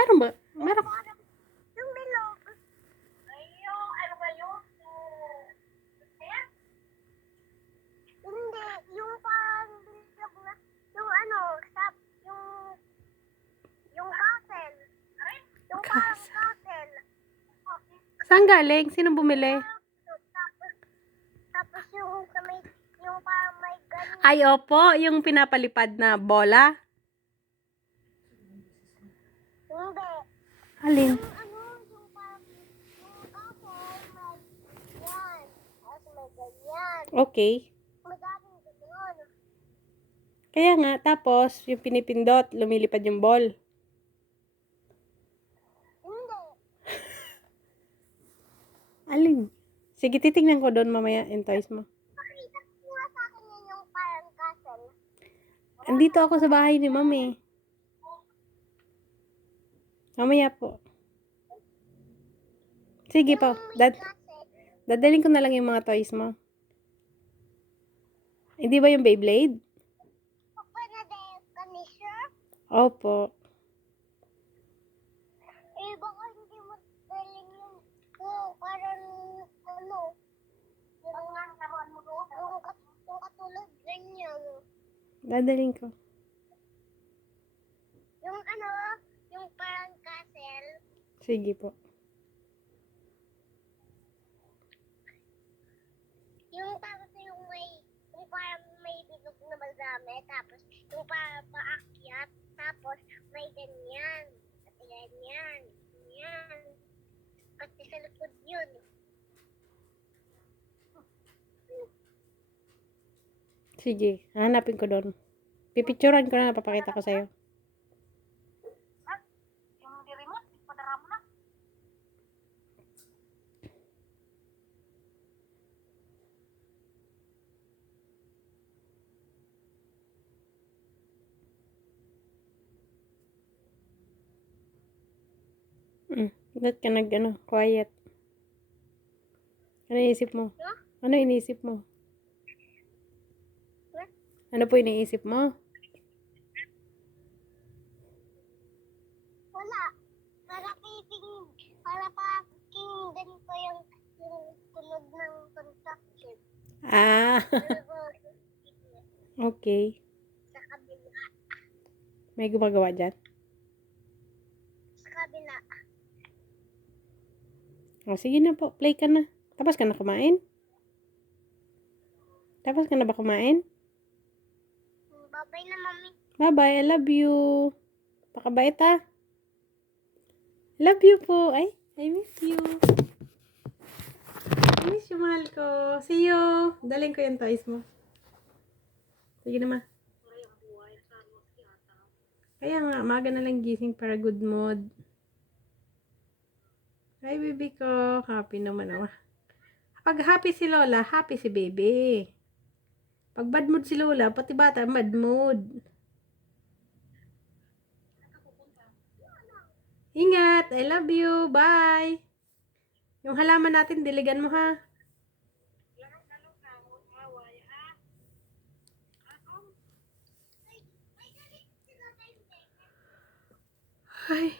Meron ba? Meron. Yung bilog. Yung, ano ba yun? Hindi, yung parang bilog na, yung ano, sap, yung, yung castle. Yung parang castle. Saan galing? Sino bumili? Tapos, tapos yung may, yung parang may ganyan. Ay, opo. Yung pinapalipad na bola. Hindi. Alin? Yung ano, yung parang, yung castle, may yan. Tapos may ganyan. Okay. Madaming ganyan. Kaya nga, tapos, yung pinipindot, lumilipad yung ball. Hindi. Alin? Sige, titingnan ko doon mamaya yung toys mo. Pakita mo nga sa akin yan yung parang castle. Andito ako sa bahay ni mami. Mamaya po. Sige po. Dad dadaling ko na lang yung mga toys mo. Hindi ba yung Beyblade? Okay na din, kanisya. Opo. Eh, baka hindi mo galing yung, parang, ano, yung katulad ganyan. Dadaling ko. Yung ano. Sige po. Yung tapos yung may, yung parang may bilog na madami. Tapos, yung parang paakyat. Tapos, may ganyan. At ganyan. Ganyan. Kasi sa likod yun. Sige. Hanapin ko doon. Pipicturan ko na papakita ko sa'yo. Yung di remote, ipadara mo na. Mm. Ba't ka nag, ano, quiet? Ano iniisip mo? Ano iniisip mo? Ano po iniisip mo? Wala. Para piping, para pakinggan ko yung, yung tunog ng construction. Ah, okay. May gumagawa dyan? Sa kabila. O, sige na po. Play ka na. Tapos ka na kumain? Tapos ka na ba kumain? Babay na, mami. Bye-bye. I love you. Pakabait ha. Love you po. Ay, I miss you. I miss you, mahal ko. See you. Daling ko yung toys mo. Sige na, ma. Kaya nga, maga na lang gising para good mood. Hi, baby ko. Happy naman ako. Pag happy si Lola, happy si baby. Pag bad mood si Lola, pati bata, bad mood. Ingat. I love you. Bye. Yung halaman natin, diligan mo ha. Ay.